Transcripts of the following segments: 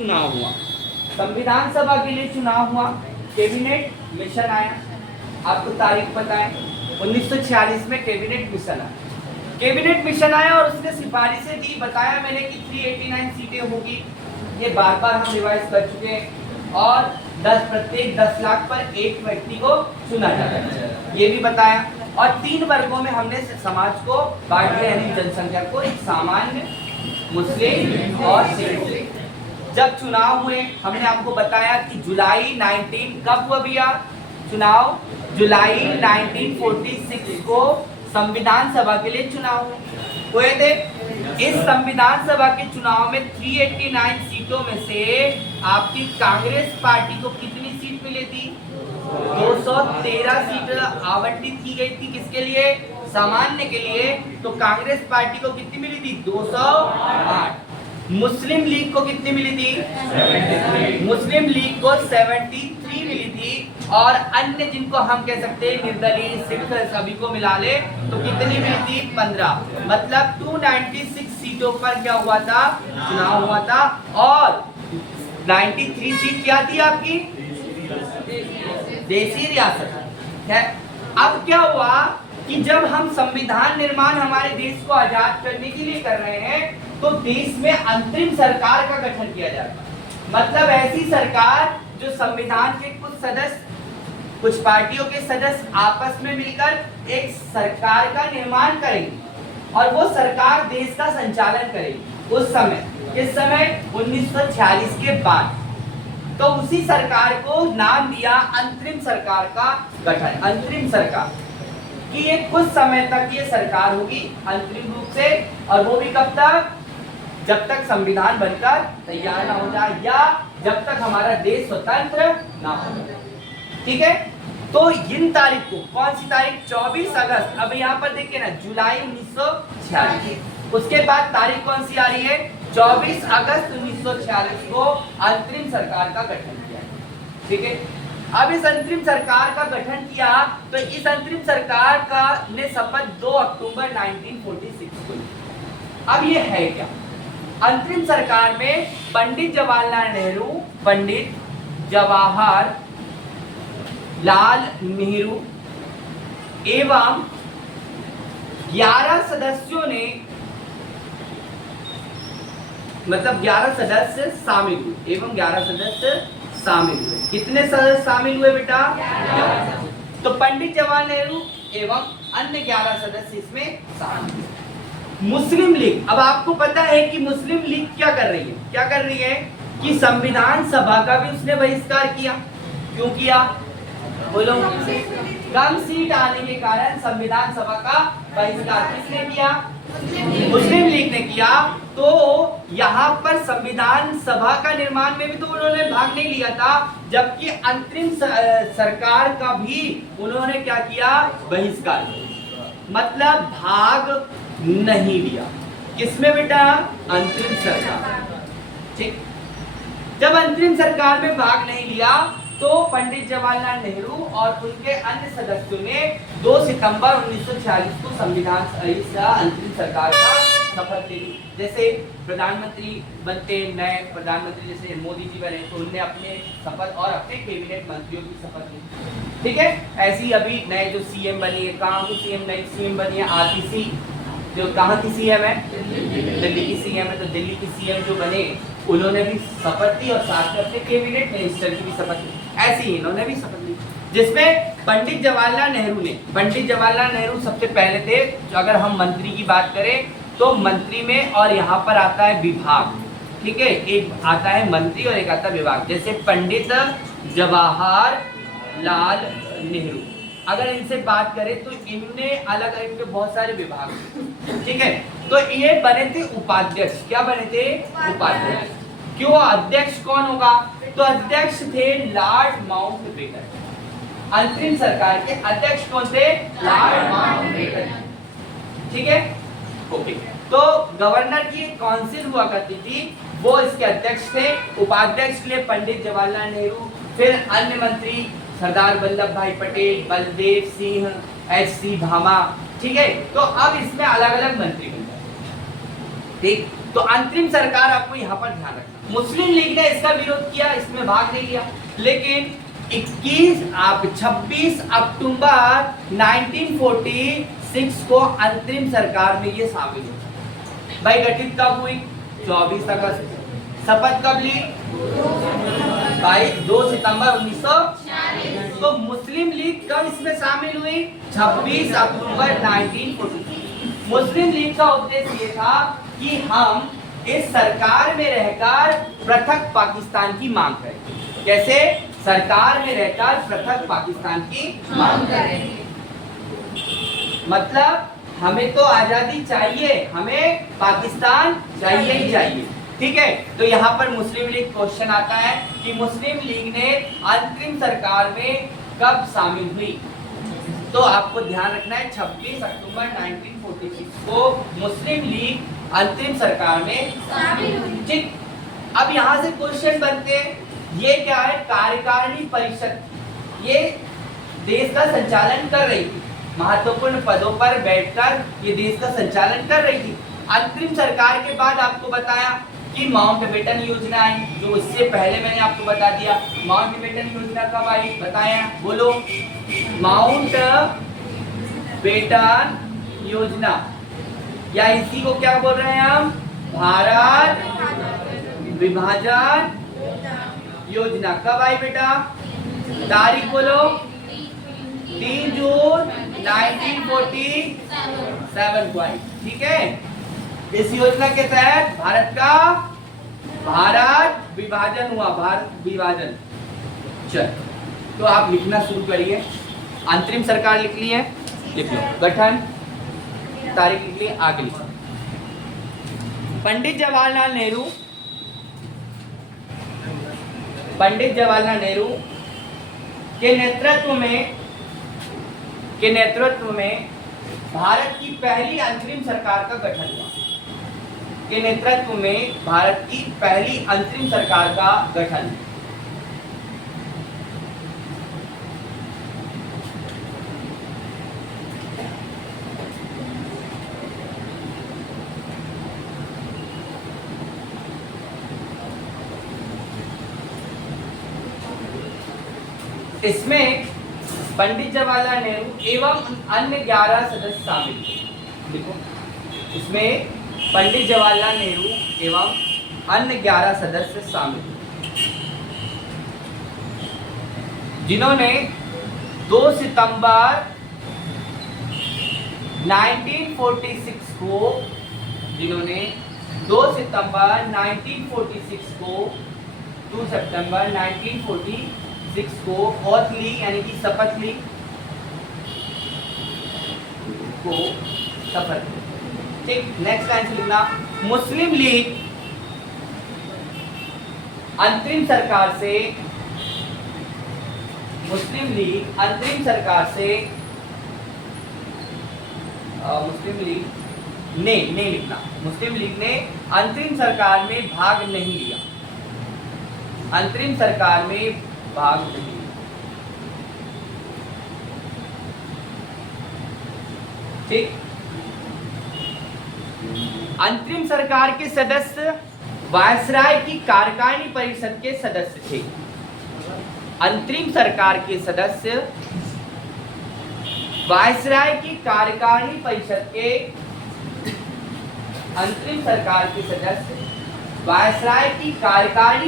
चुनाव हुआ, संविधान सभा के लिए चुनाव हुआ, कैबिनेट मिशन आया। आपको तारीख पता है, 1946 में कैबिनेट मिशन आया। कैबिनेट मिशन आया और उसने सिफारिशें दी, बताया मैंने कि 389 सीटें होगी। ये बार बार हम रिवाइज कर चुके हैं। और प्रत्येक 10 लाख पर एक व्यक्ति को चुना जाता है, ये भी बताया। और 3 वर्गों में हमने समाज को बांट दिया, यानी जनसंख्या को, एक सामान्य, मुस्लिम और सेकुलर। जब चुनाव हुए हमने आपको बताया कि जुलाई 19 कब हुआ भैया चुनाव? जुलाई 1946 को संविधान सभा के लिए चुनाव हुए थे। इस संविधान सभा के चुनाव में 389 सीटों में से आपकी कांग्रेस पार्टी को कितनी सीट मिली थी? 213 सीट आवंटित की गई थी। किसके लिए? सामान्य के लिए। तो कांग्रेस पार्टी को कितनी मिली थी? 208। मुस्लिम लीग को कितनी मिली थी? मुस्लिम लीग को 73 मिली थी। और अन्य जिनको हम कह सकते हैं निर्दलीय, सिख, सभी को मिला ले तो कितनी मिली थी? 15। मतलब 296 सीटों पर क्या हुआ था? चुनाव हुआ था। और 93 सीट क्या थी आपकी? देसी रियासत है। अब क्या हुआ कि जब हम संविधान निर्माण हमारे देश को आजाद करने के लिए कर रहे हैं तो देश में अंतरिम सरकार का गठन किया जाता है। मतलब ऐसी सरकार जो संविधान के कुछ सदस्य, कुछ पार्टियों के सदस्य आपस में मिलकर एक सरकार का निर्माण करेंगे और वो सरकार देश का संचालन करेगी। उस समय, किस समय? 1946 के बाद। तो उसी सरकार को नाम दिया अंतरिम सरकार का गठन। अंतरिम सरकार कि ये कुछ समय तक ये सरकार होगी अंतरिम रूप से, और वो भी कब तक? जब तक संविधान बनकर तैयार ना हो जाए या जब तक हमारा देश स्वतंत्र ना हो जाए। ठीक है। तो इन तारीख को, कौन सी तारीख? 24 अगस्त। अब यहाँ पर देखिए ना, जुलाई 1946। उसके बाद तारीख कौन सी आ रही है? 24 अगस्त 1946 को अंतरिम सरकार का गठन किया। ठीक है। अब इस अंतरिम सरकार का गठन किया तो इस अंतरिम सरकार का ने शपथ 2 अक्टूबर 1946 को ली। अब ये है क्या? अंतरिम सरकार में पंडित जवाहरलाल नेहरू, पंडित जवाहर लाल नेहरू एवं 11 सदस्यों ने, मतलब 11 सदस्य शामिल हुए, एवं 11 सदस्य शामिल हुए। कितने सदस्य शामिल हुए बेटा? 11। तो पंडित जवाहरलाल नेहरू एवं अन्य 11 सदस्य इसमें शामिल हुए। मुस्लिम लीग, अब आपको पता है कि मुस्लिम लीग क्या कर रही है? क्या कर रही है कि संविधान सभा का भी उसने बहिष्कार किया। क्यों किया? बोलो। कम सीट आने के कारण संविधान सभा का बहिष्कार किसने किया? मुस्लिम लीग ने किया। तो यहाँ पर संविधान सभा का निर्माण में भी तो उन्होंने भाग नहीं लिया था, जबकि अंतरिम सरकार का भी उन्होंने क्या किया? बहिष्कार। मतलब भाग नहीं लिया। किसमें बेटा? अंतरिम सरकार। ठीक। जब अंतरिम सरकार में भाग नहीं लिया तो पंडित जवाहरलाल नेहरू और उनके अन्य सदस्यों ने 2 सितंबर 1946 को संविधान अंतरिम सरकार का शपथ ले ली। जैसे प्रधानमंत्री बनते नए प्रधानमंत्री, जैसे मोदी जी बने तो उन्होंने अपने शपथ और अपने कैबिनेट मंत्रियों की शपथ ली। ठीक है। ऐसे ही अभी नए जो सीएम बनी है, कहाँ की सीएम? नई सीएम बनी है आतिशी, जो कहाँ की सीएम है? दिल्ली की सीएम है। तो दिल्ली की सीएम जो बने उन्होंने भी शपथ ली और साथ में अपने कैबिनेट मिनिस्टर की भी शपथ ली। ऐसे ही इन्होंने भी शपथ ली, जिसमें पंडित जवाहरलाल नेहरू ने, पंडित जवाहरलाल नेहरू सबसे पहले थे। अगर हम मंत्री की बात करें तो मंत्री में, और यहाँ पर आता है विभाग। ठीक है। एक आता है मंत्री और एक आता है विभाग। जैसे पंडित जवाहरलाल नेहरू, अगर इनसे बात करें तो इनने अलग अलग के बहुत सारे विभाग। ठीक है। तो ये बने थे उपाध्यक्ष। क्या बने थे? उपाध्यक्ष। क्यों? अध्यक्ष कौन होगा? तो अध्यक्ष थे लॉर्ड माउंटबेटन। अंतरिम सरकार के अध्यक्ष कौन थे? Lord Mountbatten. ठीक है। ओके। तो गवर्नर की काउंसिल हुआ करती थी, वो इसके अध्यक्ष थे। उपाध्यक्ष के लिए पंडित जवाहरलाल नेहरू, फिर अन्य मंत्री सरदार वल्लभ भाई पटेल, बलदेव सिंह, एच.सी. भामा। ठीक है। तो अब इसमें अलग अलग मंत्री बन जाते। ठीक। तो अंतरिम सरकार आपको यहाँ पर ध्यान रखना। मुस्लिम लीग ने इसका विरोध किया, इसमें भाग नहीं लिया, लेकिन 26 अक्टूबर 1946 को अंतरिम सरकार में ये शामिल हुआ। भाई गठित कब हुई? 24 अगस्त। शपथ कब ली? भाई 2 सितंबर 1946। तो मुस्लिम लीग कब इसमें शामिल हुई? 26 अक्टूबर 1946। मुस्लिम लीग का उद्देश्य ये था कि हम इस सरकार में रहकर पृथक पाकिस्तान की मांग करें। कैसे? सरकार में रहकर पृथक पाकिस्तान की मांग करें। मतलब हमें तो आजादी चाहिए, हमें पाकिस्तान चाहिए ही चाहिए। ठीक है, तो यहाँ पर मुस्लिम लीग क्वेश्चन आता है कि मुस्लिम लीग ने अंतरिम सरकार में कब शामिल हुई? तो आपको ध्यान रखना है 26 अक्टूबर 1946 को मुस्लिम लीग अंतरिम सरकार में शामिल हुई। ठीक, अब यहाँ से क्वेश्चन बनते हैं, ये क्या है? कार्यकारिणी परिषद, ये देश का संचालन कर रही थी, महत्वपूर्ण पदों पर बैठकर ये देश का संचालन कर रही थी। अंतरिम सरकार के बाद आपको बताया कि माउंटबेटन योजना आई, जो इससे पहले मैंने आपको बता दिया। माउंटबेटन योजना कब आई बताया? बोलो। माउंटबेटन योजना, या इसी को क्या बोल रहे हैं हम? भारत विभाजन योजना। कब आई बेटा? तारीख बोलो। 3 जून 1947 को आई। ठीक है, इस योजना के तहत भारत विभाजन हुआ, भारत विभाजन। चल, तो आप लिखना शुरू करिए। अंतरिम सरकार लिख ली है, लिख लो। गठन तारीख लिख ली, आगे लिखो। पंडित जवाहरलाल नेहरू के नेतृत्व में भारत की पहली अंतरिम सरकार का गठन हुआ। के नेतृत्व में भारत की पहली अंतरिम सरकार का गठन। इसमें पंडित जवाहरलाल नेहरू एवं अन्य 11 सदस्य शामिल थे। देखो, इसमें पंडित जवाहरलाल नेहरू एवं अन्य 11 सदस्य शामिल थे, जिन्होंने 2 सितंबर 1946 को 2 सितंबर 1946 को ओथ ली, यानी कि शपथ ली को शपथ ली। ठीक, नेक्स्ट लाइन से लिखना। मुस्लिम लीग अंतरिम सरकार से मुस्लिम लीग ने अंतरिम सरकार में भाग नहीं लिया। ठीक, अंतरिम सरकार के सदस्य वायसराय की कार्यकारिणी परिषद के सदस्य थे। अंतरिम सरकार के सदस्य वायसराय की कार्यकारिणी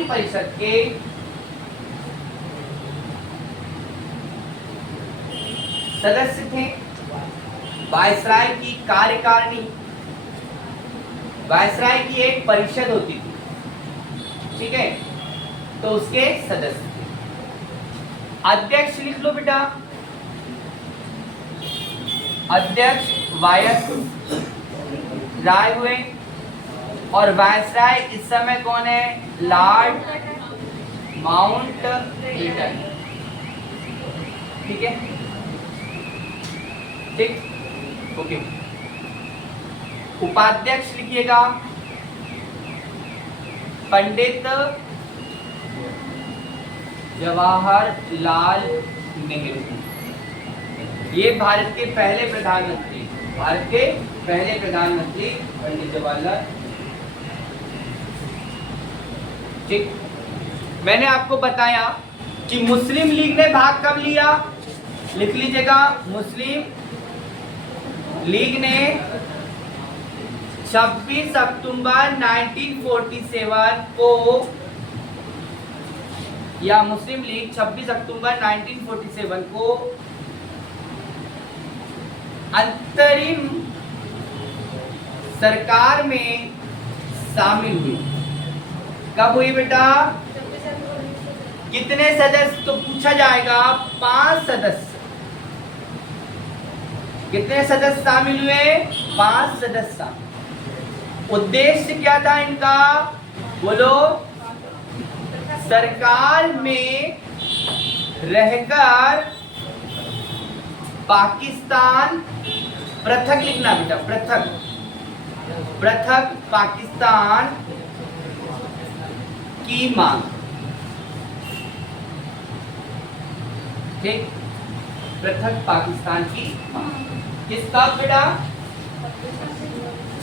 परिषद के सदस्य थे। वायसराय की कार्यकारिणी, वायसराय की एक परिषद होती थी, ठीक है, तो उसके सदस्य थे। अध्यक्ष लिख लो बेटा, अध्यक्ष वायस राय हुए, और वायसराय इस समय कौन है? Lord Mountbatten. ठीक है, ठीक, ओके। उपाध्यक्ष लिखिएगा पंडित जवाहरलाल नेहरू। ये भारत के पहले प्रधानमंत्री पंडित जवाहरलाल ठीक, मैंने आपको बताया कि मुस्लिम लीग ने भाग कब लिया, लिख लीजिएगा, मुस्लिम लीग ने 26 अक्टूबर 1947 को, या मुस्लिम लीग 26 अक्टूबर 1947 को अंतरिम सरकार में शामिल हुई। कब हुई बेटा? कितने सदस्य? तो पूछा जाएगा 5 सदस्य। कितने सदस्य शामिल हुए? 5 सदस्य। उद्देश्य क्या था इनका? बोलो। सरकार में रहकर पाकिस्तान, पृथक लिखना बेटा, पृथक, पृथक पाकिस्तान की मांग। ठीक, पृथक पाकिस्तान की मांग किसका बेटा?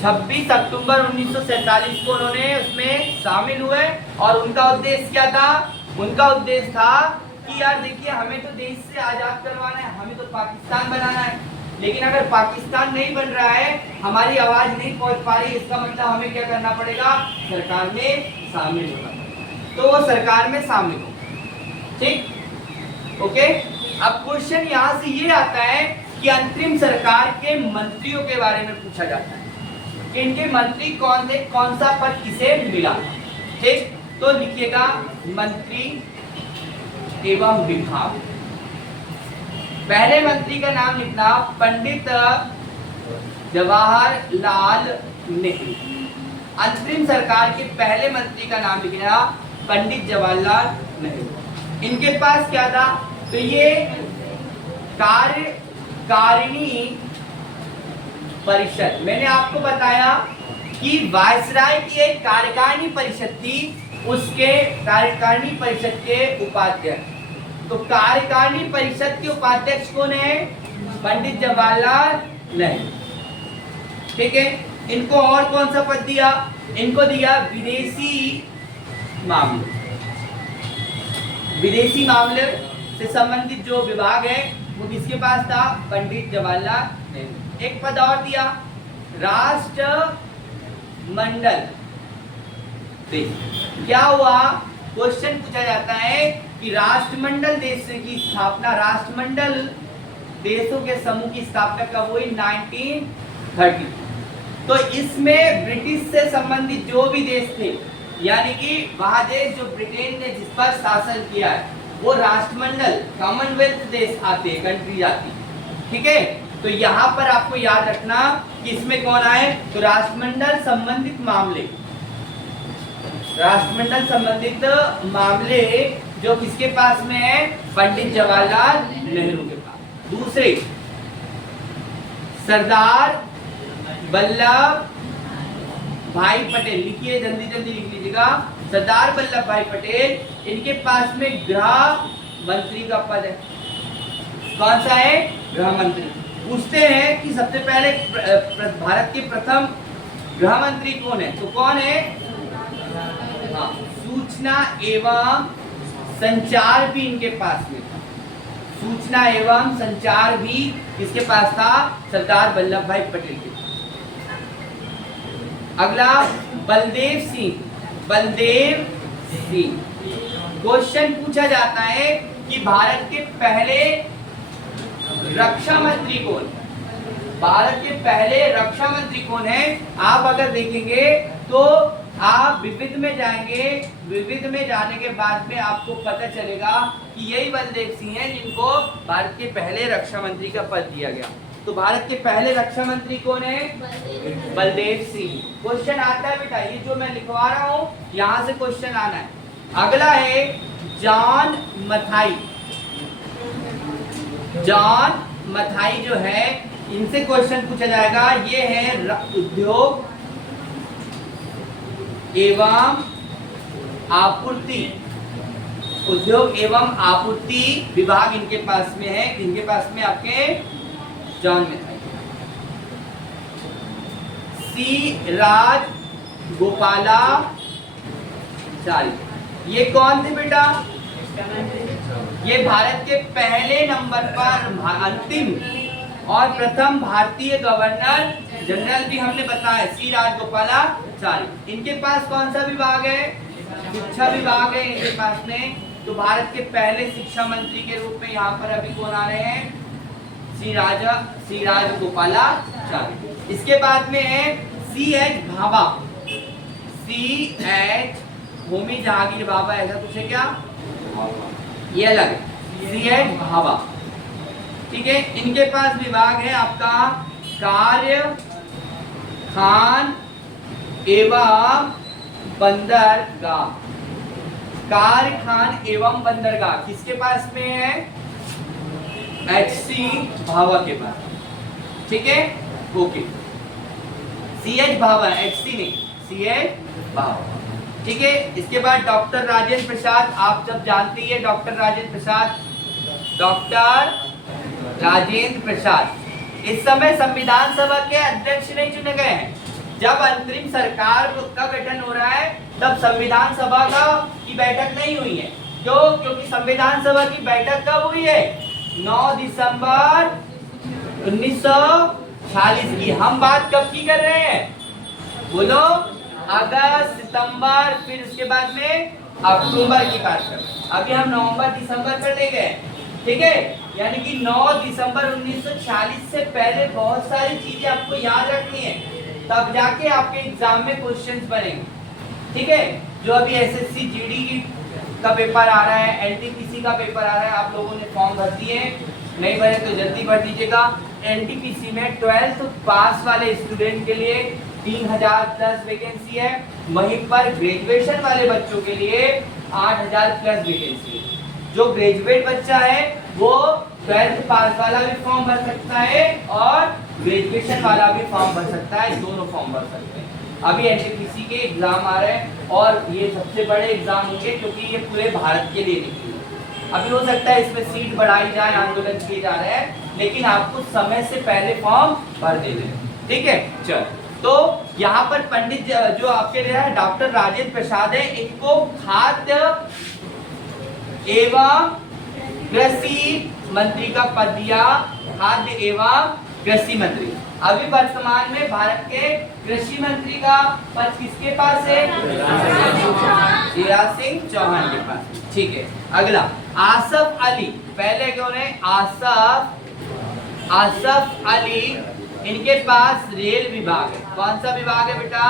26 अक्टूबर 1947 को उन्होंने उसमें शामिल हुए। और उनका उद्देश्य क्या था? उनका उद्देश्य था कि यार देखिए, हमें तो देश से आजाद करवाना है, हमें तो पाकिस्तान बनाना है, लेकिन अगर पाकिस्तान नहीं बन रहा है, हमारी आवाज नहीं पहुंच पा रही, इसका मतलब हमें क्या करना पड़ेगा? सरकार में शामिल होना पड़ेगा। तो वो सरकार में शामिल हो। ठीक, ओके। अब क्वेश्चन यहाँ से ये आता है कि अंतरिम सरकार के मंत्रियों के बारे में पूछा जाता है कि इनके मंत्री कौन थे, कौन सा पद किसे मिला। ठीक, तो लिखिएगा मंत्री एवं विभाग। पहले मंत्री का नाम लिखना पंडित जवाहरलाल नेहरू। अंतरिम सरकार के पहले मंत्री का नाम लिखना पंडित जवाहरलाल नेहरू। इनके पास क्या था? तो ये कार्यकारिणी परिषद, मैंने आपको बताया कि वायसराय की एक कार्यकारिणी परिषद थी, उसके कार्यकारिणी परिषद के उपाध्यक्ष। तो कार्यकारिणी परिषद के उपाध्यक्ष कौन है? पंडित जवाहरलाल नेहरू। ठीक है। इनको और कौन सा पद दिया? इनको दिया विदेशी मामले। विदेशी मामले से संबंधित जो विभाग है वो किसके पास था? पंडित जवाहरलाल नेहरू। एक पद और दिया राष्ट्रमंडल। क्या हुआ? क्वेश्चन पूछा जाता है कि राष्ट्रमंडल देश की स्थापना, राष्ट्रमंडल देशों के समूह की स्थापना कब हुई? 1930। तो इसमें ब्रिटिश से संबंधित जो भी देश थे, यानी कि वह देश जो ब्रिटेन ने जिस पर शासन किया है, वो राष्ट्रमंडल कॉमनवेल्थ देश आते हैं, कंट्रीज आती। ठीक है, तो यहाँ पर आपको याद रखना कि इसमें कौन आए? तो राष्ट्रमंडल संबंधित मामले, राष्ट्रमंडल संबंधित मामले जो किसके पास में है? पंडित जवाहरलाल नेहरू के पास। दूसरे, सरदार वल्लभ भाई पटेल। लिखिए, जल्दी जल्दी लिख लीजिएगा। सरदार वल्लभ भाई पटेल, इनके पास में गृह मंत्री का पद है। कौन सा है? गृह मंत्री। पूछते हैं कि सबसे पहले भारत के प्रथम गृह मंत्री कौन है? तो कौन है? हाँ, सूचना एवं संचार भी इनके पास में था। सूचना एवं संचार भी किसके पास था? सरदार वल्लभ भाई पटेल के पास। अगला, बलदेव सिंह। बलदेव सिंह। क्वेश्चन पूछा जाता है कि भारत के पहले रक्षा मंत्री कौन? भारत के पहले रक्षा मंत्री कौन है? आप अगर देखेंगे तो आप विविध में जाएंगे, विविध में जाने के बाद में आपको पता चलेगा कि यही बलदेव सिंह हैं जिनको भारत के पहले रक्षा मंत्री का पद दिया गया। तो भारत के पहले रक्षा मंत्री कौन है? बलदेव सिंह। क्वेश्चन आता है बेटा, ये जो मैं लिखवा रहा हूँ यहाँ से क्वेश्चन आना है। अगला है जॉन मथाई। जॉन मथाई जो है, इनसे क्वेश्चन पूछा जाएगा। ये है उद्योग एवं आपूर्ति, उद्योग एवं आपूर्ति विभाग इनके पास में है। इनके पास में आपके जॉन मथाई। सी राज गोपालाचारी। ये कौन थे बेटा? ये भारत के पहले नंबर पर अंतिम और प्रथम भारतीय गवर्नर जनरल भी हमने बताया, सी राजगोपालाचारी। इनके पास कौन सा विभाग है? शिक्षा विभाग है इनके पास में। तो भारत के पहले शिक्षा मंत्री के रूप में यहाँ पर अभी कौन आ रहे हैं? सी राजगोपालाचारी। इसके बाद में है C H Bhabha. C H Homi Jahangir Bhabha, ऐसा कुछ है क्या? ये अलग है, सी एच भाभा। ठीक है, इनके पास विभाग है आपका कार्य खान एवं बंदरगाह। कार्य खान एवं बंदरगाह किसके पास में है? एच.सी. भाभा के पास। ठीक है, ओके। सी.एच. भाभा, एच.सी. नहीं, सी.एच. भाभा। ठीक है, इसके बाद डॉक्टर राजेंद्र प्रसाद, आप सब जानते हैं डॉक्टर राजेंद्र प्रसाद। डॉक्टर राजेंद्र प्रसाद इस समय संविधान सभा के अध्यक्ष नहीं चुने गए हैं। जब अंतरिम सरकार का गठन हो रहा है तब संविधान सभा की बैठक नहीं हुई है। क्यों? क्योंकि संविधान सभा की बैठक कब हुई है? 9 दिसंबर 1946 की। हम बात कब की कर रहे हैं? बोलो। अगस्त, सितंबर, फिर उसके बाद में अक्टूबर की बात कर रहे हैं। अभी हम नवंबर दिसंबर पर ले गए। ठीक है, यानी कि 9 दिसंबर 1946 से पहले बहुत सारी चीजें आपको याद रखनी है, तब जाके आपके एग्जाम में क्वेश्चंस बनेंगे। ठीक है, जो अभी एसएससी जीडी का पेपर आ रहा है, एनटीपीसी का पेपर आ रहा है, आप लोगों ने फॉर्म भर दिए, नहीं भरे तो जल्दी भर दीजिएगा। एनटीपीसी में 12th पास वाले स्टूडेंट के लिए 3000 प्लस वैकेंसी है। वहीं पर ग्रेजुएशन वाले बच्चों के लिए 8000 प्लस वैकेंसी है। जो ग्रेजुएट बच्चा है वो 12th पास वाला भी फॉर्म भर सकता है और ग्रेजुएशन वाला भी फॉर्म भर सकता है, दोनों फॉर्म भर सकते हैं। अभी एनटीपीसी के एग्जाम आ रहे हैं और ये सबसे बड़े एग्जाम होंगे क्योंकि ये पूरे भारत के लिए निकले। अभी हो सकता है इसमें सीट बढ़ाई जाए, आंदोलन किए जा रहे हैं, लेकिन आपको समय से पहले फॉर्म भर देने। ठीक है, चल। तो यहाँ पर पंडित जो आपके लिए है डॉक्टर राजेंद्र प्रसाद है, इनको खाद्य एवं कृषि मंत्री का पद दिया। खाद्य एवं कृषि मंत्री। अभी वर्तमान में भारत के कृषि मंत्री का पद किसके पास है? शिवराज सिंह चौहान के पास। ठीक है, अगला आसफ अली। पहले कौन है? आसफ अली। इनके पास रेल विभाग है। कौन सा विभाग है बेटा?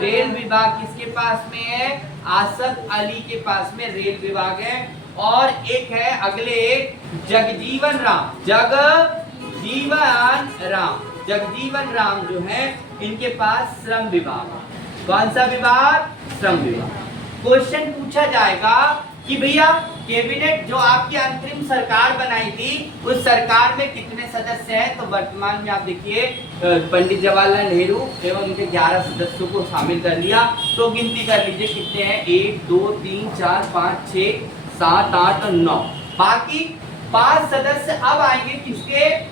रेल विभाग किसके पास में है? आसफ अली के पास में रेल विभाग है। और एक है अगले जगजीवन राम जो है, इनके पास श्रम विभाग। कौन सा विभाग? श्रम विभाग। क्वेश्चन पूछा जाएगा कि भैया कैबिनेट जो आपकी अंतरिम सरकार बनाई थी उस सरकार में कितने सदस्य हैं? तो वर्तमान में आप देखिए पंडित जवाहरलाल नेहरू एवं उनके 11 सदस्यों को शामिल कर लिया। तो गिनती कर लीजिए कितने हैं? 1 2 3 4 5 6 7 8 और 9। बाकी 5 सदस्य अब आएंगे किसके?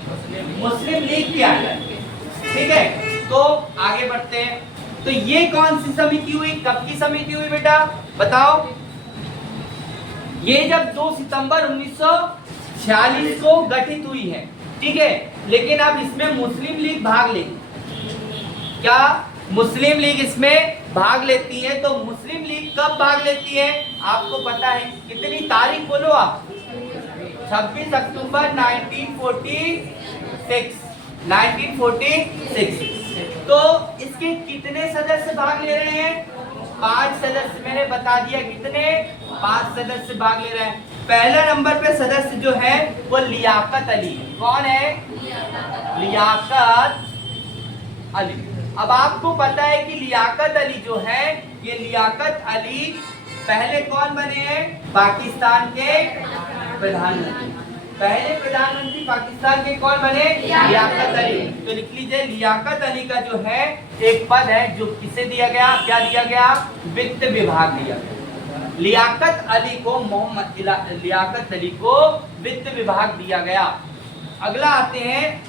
मुस्लिम लीग के आ जाएंगे। ठीक है, तो आगे बढ़ते हैं। तो ये कौन सी समिति हुई? कब की समिति हुई बेटा? बताओ। ये जब 2 सितंबर 1946 को गठित हुई है। ठीक है, लेकिन अब इसमें मुस्लिम लीग भाग लेगी। क्या मुस्लिम लीग इसमें भाग लेती है? तो मुस्लिम लीग कब भाग लेती है आपको पता है? कितनी तारीख बोलो आप? 26 अक्टूबर 1946। तो इसके कितने सदस्य भाग ले रहे हैं? 5 सदस्य। मैंने बता दिया कितने? 5 सदस्य भाग ले रहे हैं। पहला नंबर पे सदस्य जो है वो लियाकत अली। कौन है? लियाकत अली। अब आपको पता है कि लियाकत अली जो है, ये लियाकत अली पहले कौन बने हैं? पाकिस्तान के प्रधानमंत्री। पहले प्रधानमंत्री पाकिस्तान के कौन बने? लियाकत अली। तो लिख लीजिए लियाकत अली का जो है एक पद है जो किसे दिया गया? क्या दिया गया? वित्त विभाग दिया गया। लियाकत अली को वित्त विभाग दिया गया। अगला आते हैं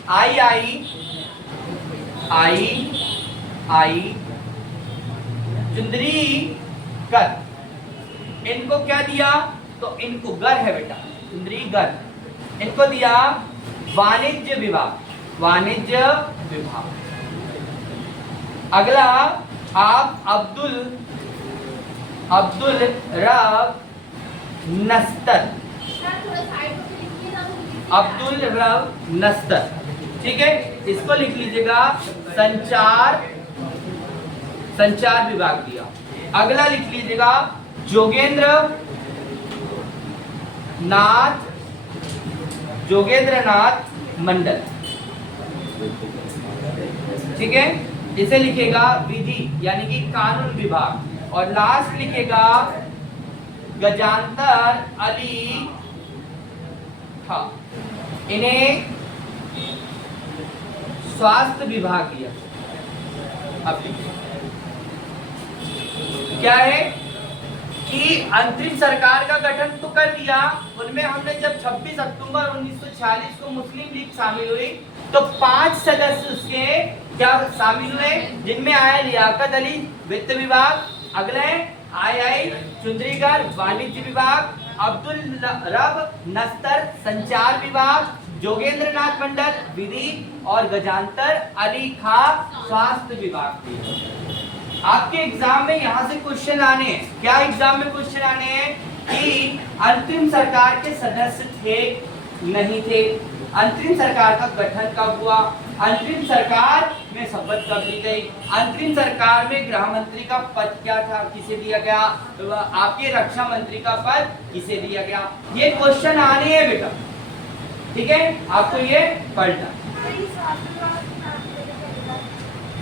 इनको क्या दिया, तो इनको गर है बेटा, इंद्री गर, इनको दिया वाणिज्य विभाग, वाणिज्य विभाग। अगला आप अब्दुल रब नस्तर, अब्दुल रब नस्तर, ठीक है, इसको लिख लीजिएगा संचार विभाग दिया। अगला लिख लीजिएगा जोगेंद्र नाथ मंडल, ठीक है, इसे लिखेगा विधि यानी कि कानून विभाग। और लास्ट लिखेगा गजांतर अली खां, इन्हें स्वास्थ्य विभाग दिया। अब क्या है कि अंतरिम सरकार का गठन तो कर दिया, उनमें हमने जब 26 अक्टूबर 1946 को मुस्लिम लीग शामिल हुई तो 5 सदस्य उसके क्या शामिल हुए, जिनमें आए लियाकत अली वित्त विभाग, अगले आई चुंद्रीगढ़ वाणिज्य विभाग, अब्दुल रब नस्तर संचार विभाग, जोगेंद्र नाथ मंडल विधि और गजांतर अली खां स्वास्थ्य विभाग। आपके एग्जाम में यहाँ से क्वेश्चन आने हैं, क्या एग्जाम में क्वेश्चन आने हैं कि अंतरिम सरकार के सदस्य थे नहीं थे, अंतरिम सरकार का गठन कब हुआ, अंतरिम सरकार में शपथ कब ली गई, अंतरिम सरकार में गृह मंत्री का पद क्या था, किसे दिया गया, आपके रक्षा मंत्री का पद किसे दिया गया, ये क्वेश्चन आने हैं बेटा, ठीक है, आपको ये पढ़ना।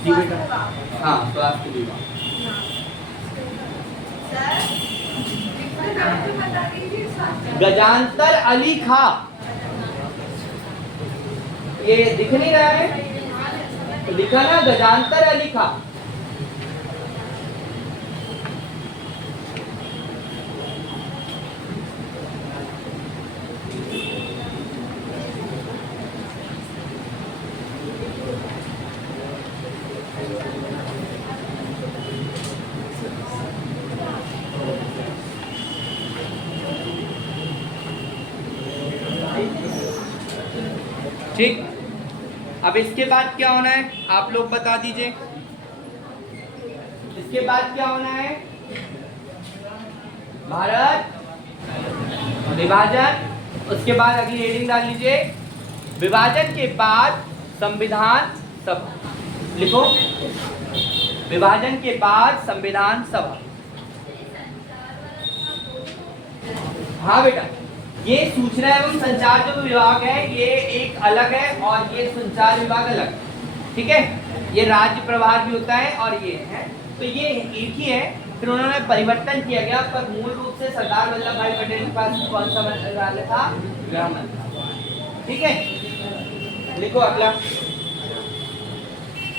जी बेटा, हाँ स्वास्थ्य विभाग। गजांतर अली खां, ये दिख नहीं रहा है, तो लिखा ना गजांतर अली खां। ठीक, अब इसके बाद क्या होना है आप लोग बता दीजिए, इसके बाद क्या होना है, भारत विभाजन, उसके बाद अगली हेडिंग डाल लीजिए विभाजन के बाद संविधान सभा, लिखो विभाजन के बाद संविधान सभा। हाँ बेटा, ये सूचना एवं संचार जो विभाग है ये एक अलग है और ये संचार विभाग अलग, ठीक है, ये राज्य प्रभार भी होता है और ये है, तो ये एक ही है, फिर उन्होंने परिवर्तन किया गया, पर मूल रूप से सरदार वल्लभ भाई पटेल के पास कौन सा मंत्रालय था, गृह मंत्रालय, ठीक है, लिखो अगला।